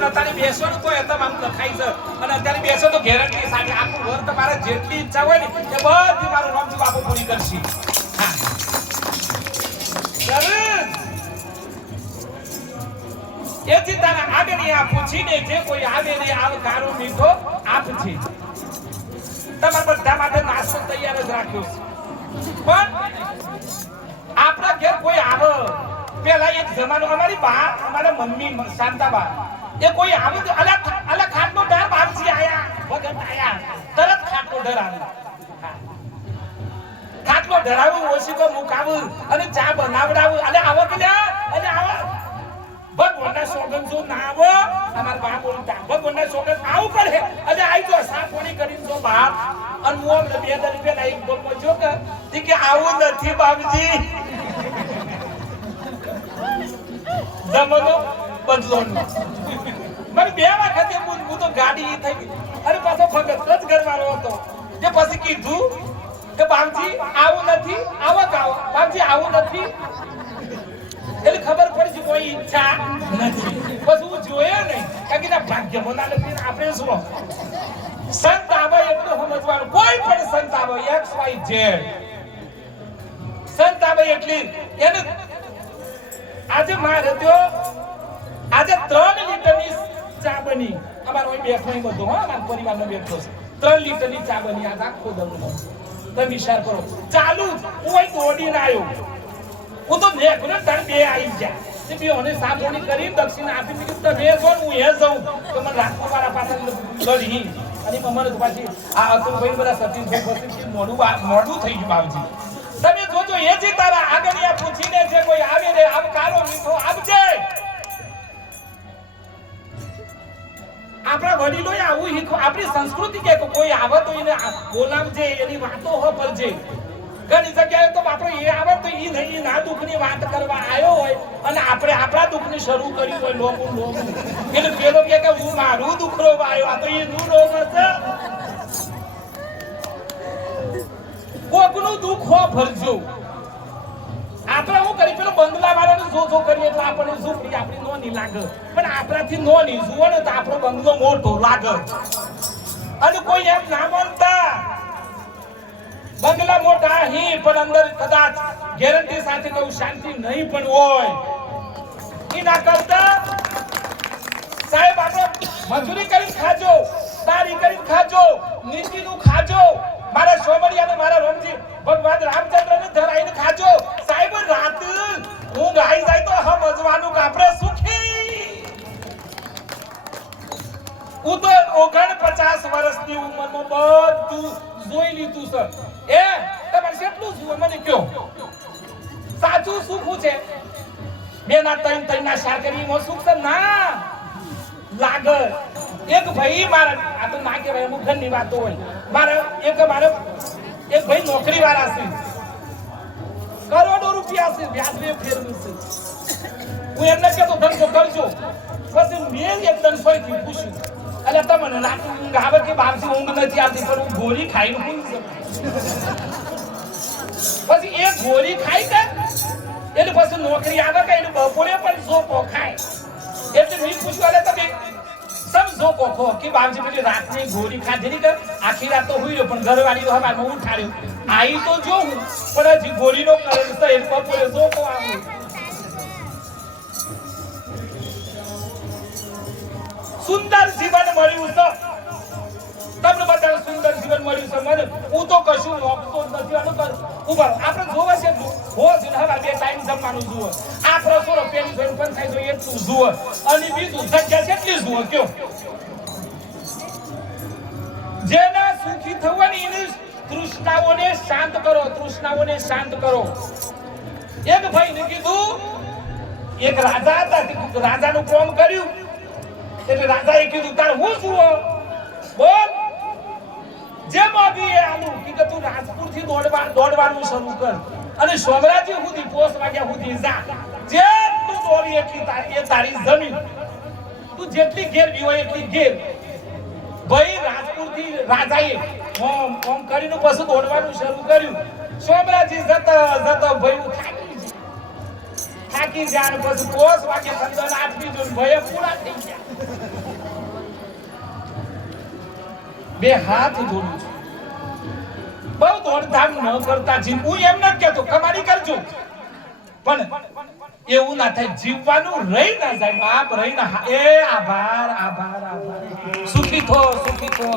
પણ અત્યારે બેસવાનું તો એતમ આમ લખાઈ છે અને અત્યારે બેસો તો ગેરંટી સાથે આખું ઘર તમારે જેટલી ઈચ્છા હોય ને એ બધી મારું રામજી બાપુ પૂરી કરશે. હા એથી તારા આગળ આ પૂછીને જે કોઈ આવે ને આવકારો મીઠો આપશે. તમારા બધા માટે નાસ્તો તૈયાર જ રાખ્યો છે. પણ આપણા ઘેર કોઈ આવે પેલા એક જમાનો અમારી બા અમારા મમ્મી શાંતાબા એ કોઈ આવે તો અલા ખાટનો ઢાર બારજી આયા વગર આયા તરત ખાટનો ઢાર આવે. ખાટલો ઢરાવું ઓશીકો મુકાવું અને ચા બનાવડાવું અને આવો કે અને આવો ભગવાનના સોગન જો ના આવો અમારા બા બોલતા ભગવાનના સોગન આવું કરે અને આઈ જો સાપોણી કરીને જો બહાર અને મોમ ને 2000 રૂપિયા એક બોલમાં જો કે આવું નથી બાબજી. જમનો બદલો મને 2 વખત હું તો ગાડી થઈ ગઈ અરે પાછો ફગત જ ઘરવાળો હતો જે પછી કીધું કે બાપજી આવું નથી આવો ગાઓ બાપજી આવું નથી એટલે ખબર પડી છે કોઈ ઈચ્છા નથી. પછી હું જોયો નહીં કારણ કે ના ભાગ્ય બોલા નથી આપણે શું સંત આવે એટલું સમજવાનું કોઈ પણ સંત આવે XYZ સંત આવે એટલી એને આજે મારે તો આજે 3 લીટરની ચા બની અમારો અહીં બેઠો નહીં બધો હા મારા પરિવારનો બેઠો છે 3 લીટરની ચા બની આ આખો દમનો તમે વિચાર કરો ચાલુ હું અહીં દોડીને આવ્યો હું તો નેકનો તણ 2 આવી ગયા તે બેઓને સાબોની કરી દક્ષિણ આપી દીધું તો મેં જો હું એ જાઉં તો મને રાખવા વાળા પાછળ લડી અને મમ્મને પાછી આ અતુલભાઈ બધા સતીશભાઈ પછી મોડું થઈ ગયું બાપજી. તમે જોજો એ જે તારા આગળિયા પૂછીને જે કોઈ આવે ને આવકારો મીઠો આપજે. આપણા વડીલોએ આવું શીખો આપણી સંસ્કૃતિ કે કોઈ આવે તો એને બોલાવજે એની વાતો હો પડજે. ઘણી જગ્યાએ તો બાપરો એ આવે તો ઈ નહીં ના દુઃખની વાત કરવા આવ્યો હોય અને આપણે આપણા દુઃખની શરૂ કર્યું હોય લોકો એટલે પેલો કે હું મારું દુઃખ રોગ આવ્યો આ તો એનું રોગ હશે. કોકનું દુઃખ હો ભરજો. આપણે હું કરી પેલો બંગલા વાળાને જો કરીએ એટલે આપણને ઝૂંપડી આપણી નોની લાગે પણ આપણાથી નોની જુઓ ને તો આપણો બંગલો મોટો લાગે અને કોઈ એમ ના માનતા બંગલા મોટા હી પણ અંદર કદાચ ગેરંટી સાથે કહું શાંતિ નહીં પણ હોય ઈ ના કરતા સાહેબ આપણે મજૂરી કરીને ખાજો દારી કરીને ખાજો નીતિનું ખાજો મારા સોમરિયા અને મારા રોમજી ભગવાન રામચંદ્રને ધરાઈને ખાજો સાહેબ રાત ઊંઘ આવી જાય તો સમજવાનું કે આપણે સુખી. હું તો 49 વર્ષની ઉંમરમાં બધું જોઈ લીધું છે. એ તમારે કેટલું જુઓ મને કયો સાચું સુખ છે? 2 ના 3 ના શાકરીમાં સુખ છે ના લાગે. એક ભાઈ મારા આ તો ના કહેવાય અમુક ઘરની વાતો હોય મારે એક ભાઈ નોકરી વાળા છે કરોડો રૂપિયા છે વ્યાજે ફેરવું છે. હું એમને કહેતો ધંધો કરજો પછી મેં એકદમ ફરીથી પૂછ્યું એટલે તમને રાત ઊંઘ આવે કે બાપજી ઊંઘ નથી આવતી પણ હું ગોળી ખાઈને ઊંઘ છું. પછી એ ગોળી ખાઈ કે એટલે પછી નોકરી આવે કે એને બપોરે પણ ઝોપો ખાય એટલે મેં પૂછ્યું એટલે તમે સમજો કોકો કે બાપજી પેલી રાતની ગોળી ખાધેલી કે આખી રાત તો હુઈ રહ્યો પણ ઘરવાળી તો હવારમાં ઉઠાડ્યો આઈ તો જોઉં પણ હજી ગોળીનો કરંટ છે એટલે બપોરે ઝોપો આવ્યો. સુંદર જીવન મળ્યું છે તમને બધાને સુંદર જીવન મળ્યું છે મને હું તો કશું નોખતો નથી અને ઉભા આપણે જોવે છે રોજ હવા 2 ટાઈમ જમવાનું જુઓ આ પ્રસોરો પેલી જોઈને પણ થાય તો એટલું જુઓ અને બીજું જગ્યા કેટલી જુઓ કયો જેના સુખી થવાની એની તૃષ્ણાઓને શાંત કરો એક ભાઈને કીધું એક રાજા હતા રાજાનું કામ કર્યું એટલે રાજાએ કીધું તાર હું જુઓ બોલ જે માગી એ આલું કે તું રાજપુરથી દોડવાનું શરૂ કર અને સોમરાજી સુધી પોસ વાગ્યા સુધી જા જેટલું દોડી એટલી તારી જમીન તું જેટલી ઘેર બીવો એટલી ઘેર. ભાઈ રાજપુરથી રાજાએ ઓમ કરીને પછી દોડવાનું શરૂ કર્યું. સોમરાજી જતા ભાઈ પાકી જાય પછી પોસ વાગે 15 8મી જૂન ભય પૂરા થઈ ગયા. બે હાથ જોડું છું, બહુ દોડધામ ન કરતા જીવ. હું એમ નથી કહેતો કમાણી કરજો, પણ એવું ના થાય, જીવવાનું રહી ના જાય. બાપ રહી ના. એ આભાર આભાર આભાર. સુખી થો સુખી થો.